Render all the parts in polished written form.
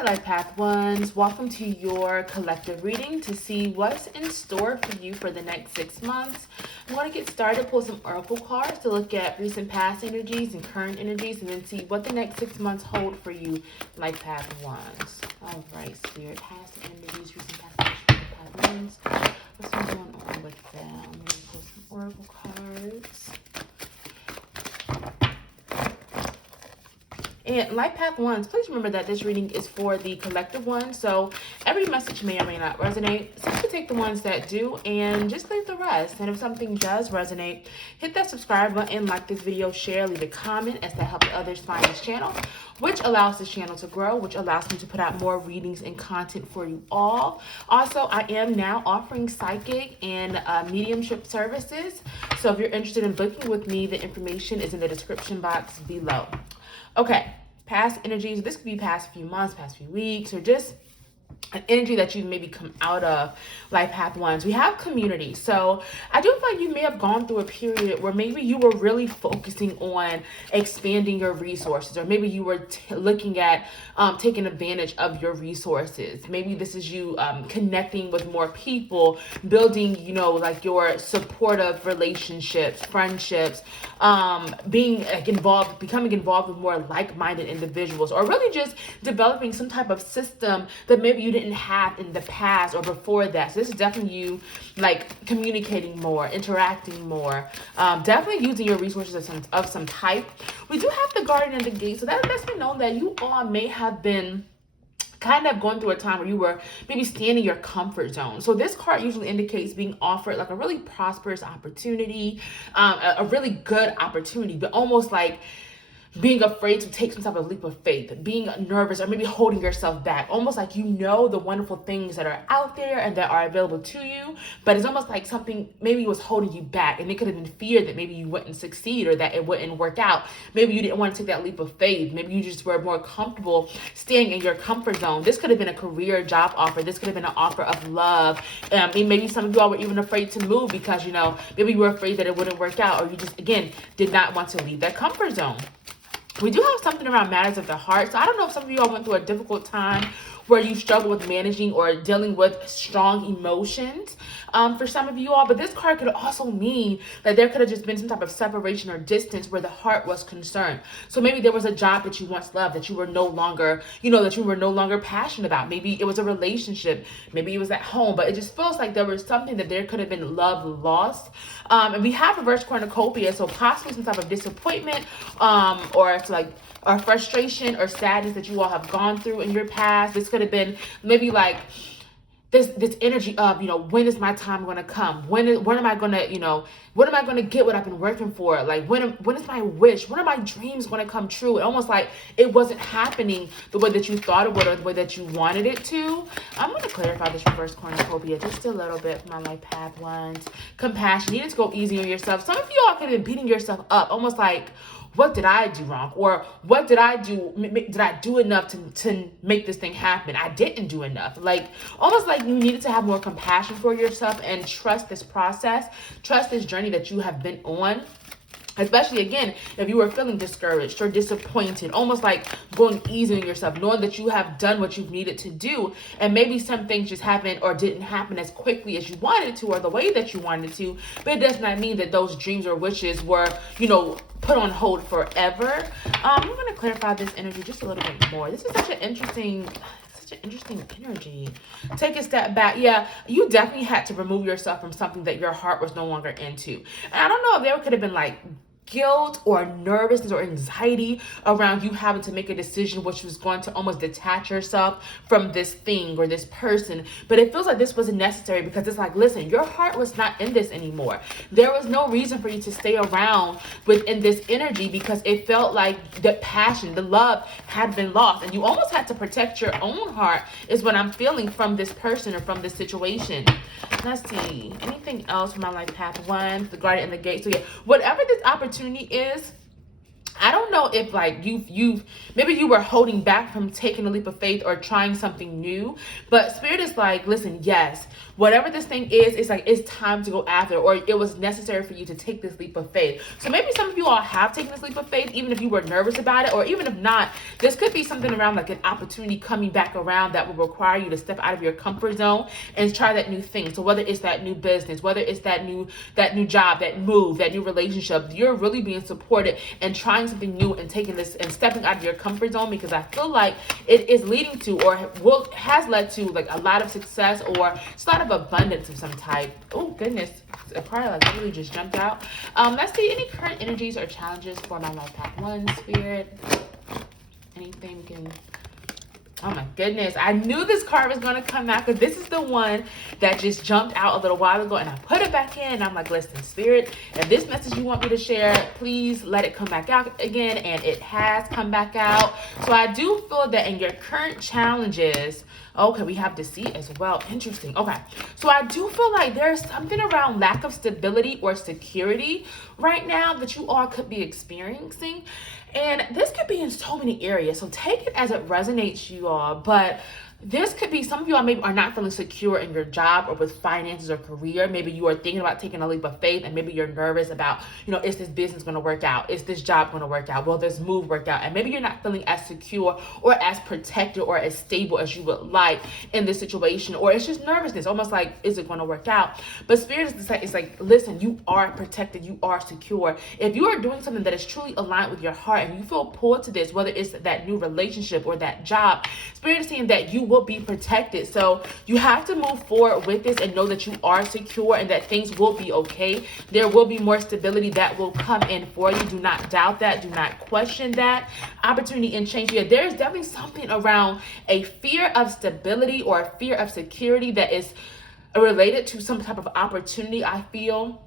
Hi, Life Path Ones. Welcome to your collective reading to see what's in store for you for the next 6 months. I'm going to get started, pull some oracle cards to look at recent past energies and current energies, and then see what the next 6 months hold for you, Life Path Ones. All right, Spirit, past energies, recent past energies, Life Path Ones. What's been going on with them? I'm going to pull some oracle cards. And Life Path Ones, please remember that this reading is for the collective one, so every message may or may not resonate. So you can take the ones that do and just leave the rest. And if something does resonate, hit that subscribe button, like this video, share, leave a comment, as that helps others find this channel, which allows this channel to grow, which allows me to put out more readings and content for you all. Also, I am now offering psychic and mediumship services. So if you're interested in booking with me, the information is in the description box below. Okay, past energies. This could be past few months, past few weeks, or just an energy that you maybe come out of, Life Path Ones. We have community. So I do feel like you may have gone through a period where maybe you were really focusing on expanding your resources, or maybe you were looking at taking advantage of your resources. Maybe this is you connecting with more people, building, like your supportive relationships, friendships, becoming involved with more like-minded individuals, or really just developing some type of system that maybe you didn't have in the past or before that. So this is definitely you like communicating more, interacting more, definitely using your resources of some type. We do have the Guardian and the Gate, so that lets me know that you all may have been kind of going through a time where you were maybe staying in your comfort zone. So this card usually indicates being offered like a really prosperous opportunity, a really good opportunity, but almost like being afraid to take some type of leap of faith, being nervous, or maybe holding yourself back, almost like the wonderful things that are out there and that are available to you, but it's almost like something maybe was holding you back, and it could have been fear that maybe you wouldn't succeed or that it wouldn't work out. Maybe you didn't want to take that leap of faith. Maybe you just were more comfortable staying in your comfort zone. This could have been a career job offer. This could have been an offer of love. Maybe some of you all were even afraid to move because, maybe you were afraid that it wouldn't work out, or you just, again, did not want to leave that comfort zone. We do have something around matters of the heart. So I don't know if some of you all went through a difficult time where you struggle with managing or dealing with strong emotions for some of you all. But this card could also mean that there could have just been some type of separation or distance where the heart was concerned. So maybe there was a job that you once loved that you were no longer, passionate about. Maybe it was a relationship. Maybe it was at home. But it just feels like there was something that there could have been love lost. And we have reverse cornucopia. So possibly some type of disappointment or it's like or frustration or sadness that you all have gone through in your past. This could have been maybe like this energy of, when is my time going to come? When am I going to get what I've been working for? Like, when is my wish? When are my dreams going to come true? Almost like it wasn't happening the way that you thought it would or the way that you wanted it to. I'm going to clarify this reverse cornucopia just a little bit for my Life Path Ones. Compassion. You need to go easy on yourself. Some of you all could have been beating yourself up, almost like, what did I do wrong? Or what did I do? Did I do enough to make this thing happen? I didn't do enough. Like, almost like you needed to have more compassion for yourself and trust this process, trust this journey that you have been on. Especially, again, if you were feeling discouraged or disappointed, almost like going easy on yourself, knowing that you have done what you've needed to do, and maybe some things just haven't or didn't happen as quickly as you wanted to or the way that you wanted to, but it does not mean that those dreams or wishes were, put on hold forever. I'm going to clarify this energy just a little bit more. This is such an interesting energy. Take a step back. Yeah, you definitely had to remove yourself from something that your heart was no longer into. And I don't know if there could have been like guilt or nervousness or anxiety around you having to make a decision which was going to almost detach yourself from this thing or this person. But it feels like this wasn't necessary because it's like, listen, your heart was not in this anymore. There was no reason for you to stay around within this energy because it felt like the passion, the love had been lost. And you almost had to protect your own heart is what I'm feeling from this person or from this situation. Let's see. Anything else for my Life Path Ones, the Guardian and the Gate? So yeah, whatever this opportunity is, I don't know if like you've maybe you were holding back from taking a leap of faith or trying something new, but Spirit is like, listen, yes, whatever this thing is, it's like it's time to go after it, or it was necessary for you to take this leap of faith. So maybe some of you all have taken this leap of faith, even if you were nervous about it, or even if not, this could be something around like an opportunity coming back around that will require you to step out of your comfort zone and try that new thing. So whether it's that new business, whether it's that new job, that move, that new relationship, you're really being supported and trying something new and taking this and stepping out of your comfort zone, because I feel like it is leading to, or has led to, like a lot of success or just a lot of abundance of some type. Oh goodness, a card like really just jumped out. Let's see any current energies or challenges for my life path 1, Spirit. Anything can. Oh my goodness, I knew this card was going to come out, because this is the one that just jumped out a little while ago, and I put it back in, and I'm like, listen, Spirit, if this message you want me to share, please let it come back out again, and it has come back out. So I do feel that in your current challenges, okay, we have deceit as well. Interesting. Okay, so I do feel like there's something around lack of stability or security right now that you all could be experiencing. And this could be in so many areas. So take it as it resonates, you all. But this could be, some of you all maybe are not feeling secure in your job or with finances or career. Maybe you are thinking about taking a leap of faith, and maybe you're nervous about, is this business going to work out? Is this job going to work out? Will this move work out? And maybe you're not feeling as secure or as protected or as stable as you would like in this situation, or it's just nervousness, almost like, is it going to work out? But Spirit is it's like, listen, you are protected, you are secure. If you are doing something that is truly aligned with your heart and you feel pulled to this, whether it's that new relationship or that job, Spirit is saying that you will be protected. So you have to move forward with this and know that you are secure and that things will be okay. There will be more stability that will come in for you. Do not doubt that. Do not question that. Opportunity and change. Yeah, there's definitely something around a fear of stability or a fear of security that is related to some type of opportunity, I feel,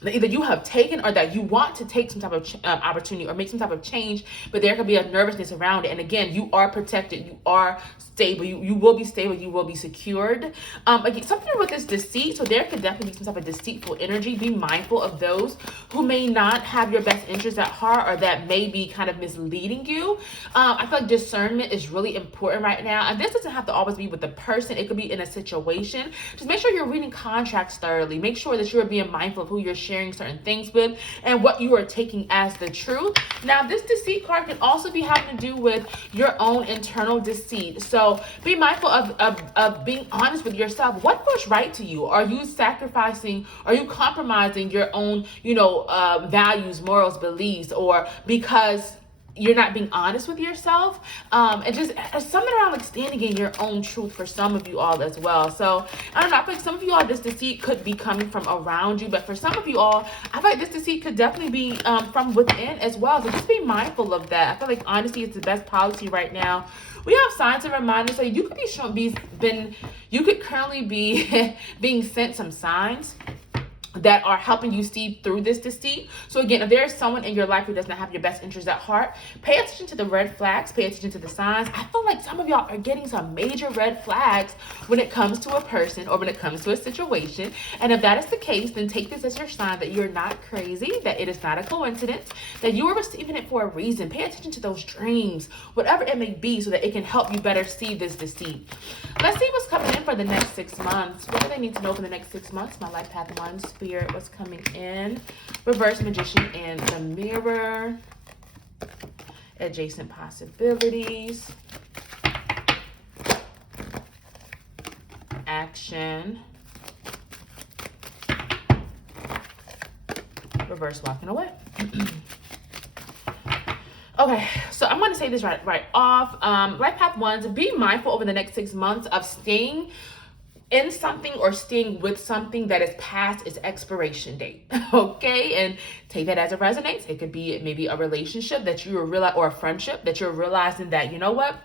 that either you have taken or that you want to take some type of opportunity or make some type of change, but there could be a nervousness around it. And again, you are protected, you are stable, you will be stable, you will be secured. Again, something with this deceit, so there could definitely be some type of deceitful energy. Be mindful of those who may not have your best interests at heart, or that may be kind of misleading you. I feel like discernment is really important right now, and this doesn't have to always be with the person. It could be in a situation. Just make sure you're reading contracts thoroughly. Make sure that you're being mindful of who you're sharing certain things with and what you are taking as the truth. Now, this deceit card can also be having to do with your own internal deceit. So be mindful of being honest with yourself. What feels right to you? Are you sacrificing? Are you compromising your own, values, morals, beliefs, or because you're not being honest with yourself? And just something around like standing in your own truth for some of you all as well. So I don't know, I feel like some of you all, this deceit could be coming from around you, but for some of you all, I feel like this deceit could definitely be from within as well. So just be mindful of that. I feel like honesty is the best policy right now. We have signs and reminders, so you could you could currently be being sent some signs that are helping you see through this deceit. So again, if there is someone in your life who does not have your best interests at heart, pay attention to the red flags, pay attention to the signs. I feel like some of y'all are getting some major red flags when it comes to a person or when it comes to a situation. And if that is the case, then take this as your sign that you're not crazy, that it is not a coincidence, that you are receiving it for a reason. Pay attention to those dreams, whatever it may be, so that it can help you better see this deceit. Let's see what's coming in for the next 6 months. What do they need to know for the next 6 months? My life path 1, Spirit, what's coming in? Reverse Magician in the Mirror. Adjacent possibilities. Action. Reverse walking away. Okay, so I'm going to say this right off. Life path 1s, be mindful over the next 6 months of staying in something or staying with something that is past its expiration date. Okay, and take that as it resonates. It could be maybe a relationship that you realize, or a friendship that you're realizing that, you know what,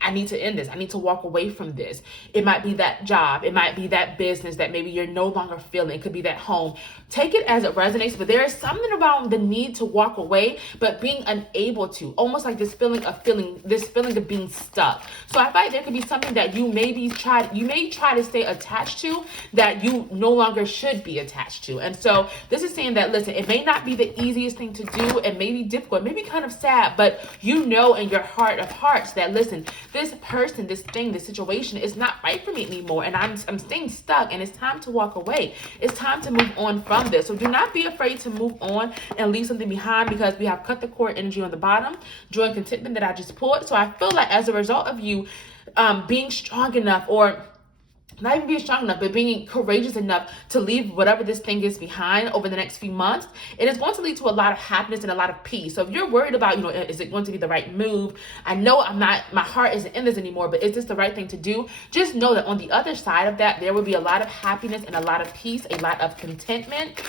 I need to end this. I need to walk away from this. It might be that job. It might be that business that maybe you're no longer feeling. It could be that home. Take it as it resonates, but there is something about the need to walk away, but being unable to, almost like this feeling of being stuck. So I feel like there could be something that you may try to stay attached to that you no longer should be attached to. And so this is saying that, listen, it may not be the easiest thing to do. It may be difficult, it may be kind of sad, but you know in your heart of hearts that, listen, this person, this thing, this situation is not right for me anymore, and I'm staying stuck, and it's time to walk away. It's time to move on from this. So do not be afraid to move on and leave something behind, because we have cut the cord energy on the bottom, joy and contentment that I just pulled. So I feel like as a result of you being strong enough, or not even being strong enough, but being courageous enough to leave whatever this thing is behind over the next few months, it is going to lead to a lot of happiness and a lot of peace. So if you're worried about, is it going to be the right move? I know my heart isn't in this anymore, but is this the right thing to do? Just know that on the other side of that, there will be a lot of happiness and a lot of peace, a lot of contentment.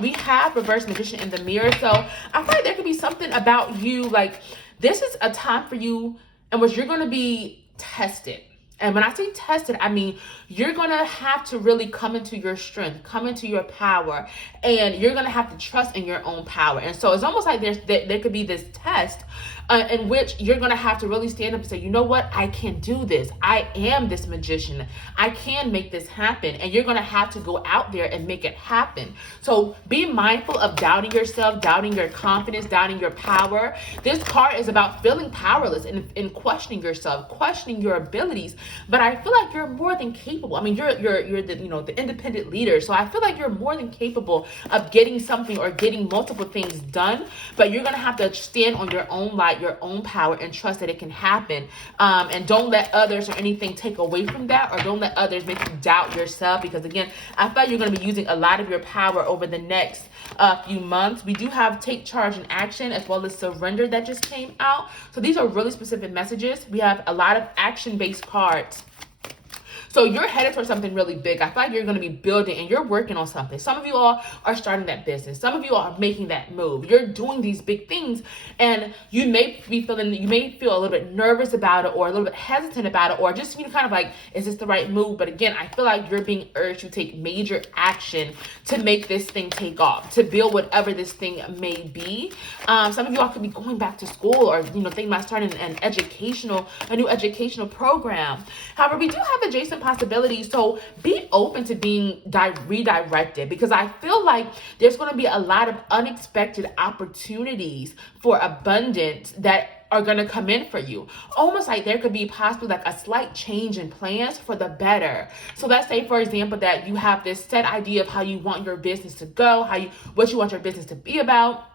We have reverse magician in the mirror. So I feel like there could be something about you, like this is a time for you in which you're going to be tested. And when I say tested, I mean, you're going to have to really come into your strength, come into your power, and you're going to have to trust in your own power. And so it's almost like there could be this test in which you're going to have to really stand up and say, you know what? I can do this. I am this magician. I can make this happen. And you're going to have to go out there and make it happen. So be mindful of doubting yourself, doubting your confidence, doubting your power. This card is about feeling powerless and questioning yourself, questioning your abilities. But I feel like you're more than capable. I mean, you're the independent leader. So I feel like you're more than capable of getting something or getting multiple things done. But you're going to have to stand on your own light, your own power, and trust that it can happen. And don't let others or anything take away from that, or don't let others make you doubt yourself, because again, I feel like you're going to be using a lot of your power over the next few months. We do have take charge and action, as well as surrender that just came out. So these are really specific messages. We have a lot of action-based cards. So you're headed for something really big. I feel like you're going to be building and you're working on something. Some of you all are starting that business. Some of you all are making that move. You're doing these big things, and you may feel a little bit nervous about it, or a little bit hesitant about it, or just kind of like, is this the right move? But again, I feel like you're being urged to take major action to make this thing take off, to build whatever this thing may be. Some of you all could be going back to school, or thinking about starting a new educational program. However, we do have adjacent possibilities, so be open to being redirected, because I feel like there's going to be a lot of unexpected opportunities for abundance that are going to come in for you. Almost like there could be possibly like a slight change in plans for the better. So let's say, for example, that you have this set idea of how you want your business to go, what you want your business to be about.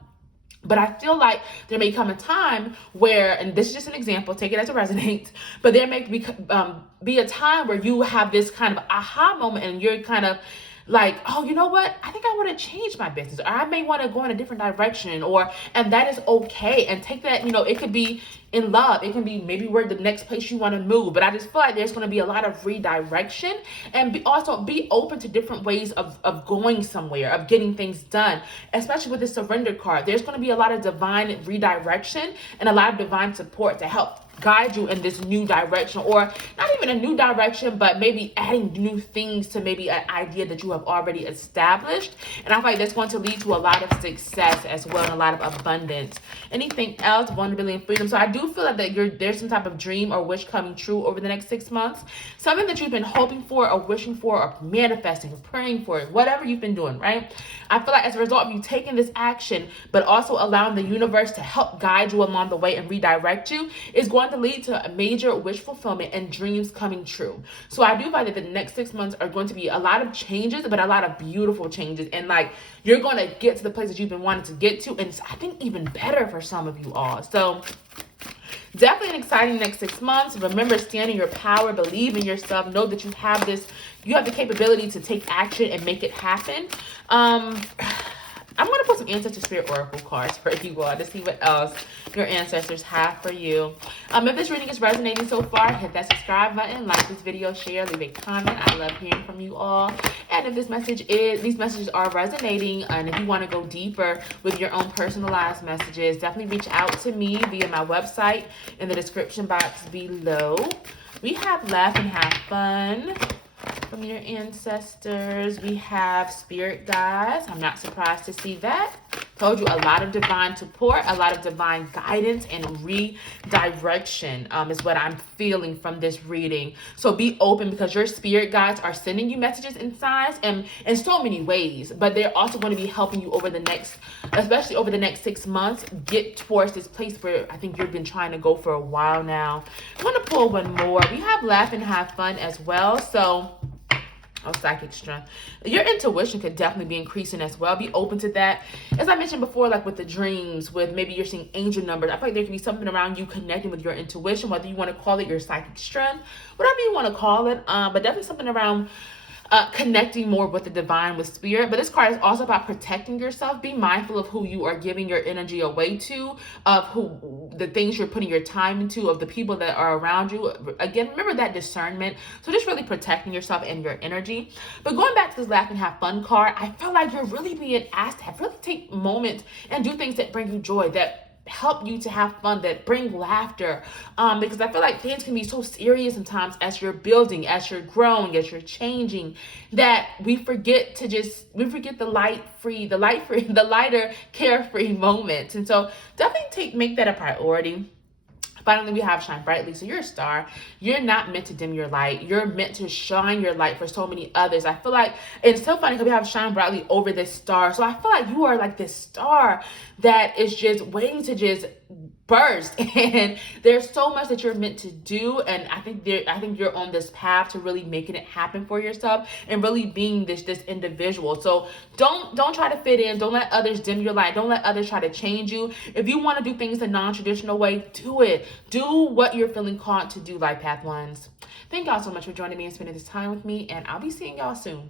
But I feel like there may come a time where, and this is just an example, take it as it resonates, but there may be a time where you have this kind of aha moment, and you're kind of like, oh, you know what? I think I want to change my business, or I may want to go in a different direction, and that is okay. And take that, it could be in love. It can be maybe where the next place you want to move. But I just feel like there's going to be a lot of redirection, and also be open to different ways of going somewhere, of getting things done, especially with the surrender card. There's going to be a lot of divine redirection and a lot of divine support to help guide you in this new direction, or not even a new direction, but maybe adding new things to maybe an idea that you have already established. And I feel like that's going to lead to a lot of success as well, and a lot of abundance. Anything else? Vulnerability and freedom. So I do feel like that there's some type of dream or wish coming true over the next 6 months. Something that you've been hoping for, or wishing for, or manifesting, or praying for, whatever you've been doing, right? I feel like as a result of you taking this action, but also allowing the universe to help guide you along the way and redirect you, is going to lead to a major wish fulfillment and dreams coming true. So I do find that the next 6 months are going to be a lot of changes, but a lot of beautiful changes. And like, you're going to get to the place that you've been wanting to get to. And it's, I think, even better for some of you all. So definitely an exciting next 6 months. Remember, stand in your power, believe in yourself, know that you have the capability to take action and make it happen. I'm going to put some Ancestor Spirit Oracle cards for you all to see what else your ancestors have for you. If this reading is resonating so far, hit that subscribe button, like this video, share, leave a comment. I love hearing from you all. And if these messages are resonating, and if you want to go deeper with your own personalized messages, definitely reach out to me via my website in the description box below. We have laugh and have fun from your ancestors. We have spirit guides. I'm not surprised to see that. Told you, a lot of divine support, a lot of divine guidance and redirection is what I'm feeling from this reading. So be open, because your spirit guides are sending you messages and signs and in so many ways, but they're also going to be helping you over the next, especially over the next 6 months, get towards this place where I think you've been trying to go for a while now. I'm going to pull one more. We have laugh and have fun as well. So psychic strength. Your intuition could definitely be increasing as well. Be open to that. As I mentioned before, like with the dreams, with maybe you're seeing angel numbers, I feel like there can be something around you connecting with your intuition, whether you want to call it your psychic strength, whatever you want to call it, but definitely something around connecting more with the divine, with spirit. But this card is also about protecting yourself. Be mindful of who you are giving your energy away to, of the things you're putting your time into, of the people that are around you. Again, remember that discernment. So just really protecting yourself and your energy. But going back to this laugh and have fun card, I feel like you're really being asked to really take moments and do things that bring you joy, that help you to have fun, that bring laughter, because I feel like things can be so serious sometimes as you're building, as you're growing, as you're changing, that we forget the lighter, carefree moments. And so definitely make that a priority. Finally, we have shine brightly. So you're a star. You're not meant to dim your light. You're meant to shine your light for so many others. I feel like it's so funny because we have shine brightly over this star. So I feel like you are like this star that is just waiting to just burst, and there's so much that you're meant to do, and I think you're on this path to really making it happen for yourself and really being this individual. So don't try to fit in. Don't let others dim your light. Don't let others try to change you. If you want to do things the non-traditional way, do it. Do what you're feeling called to do, Life Path Ones. Thank y'all so much for joining me and spending this time with me, and I'll be seeing y'all soon.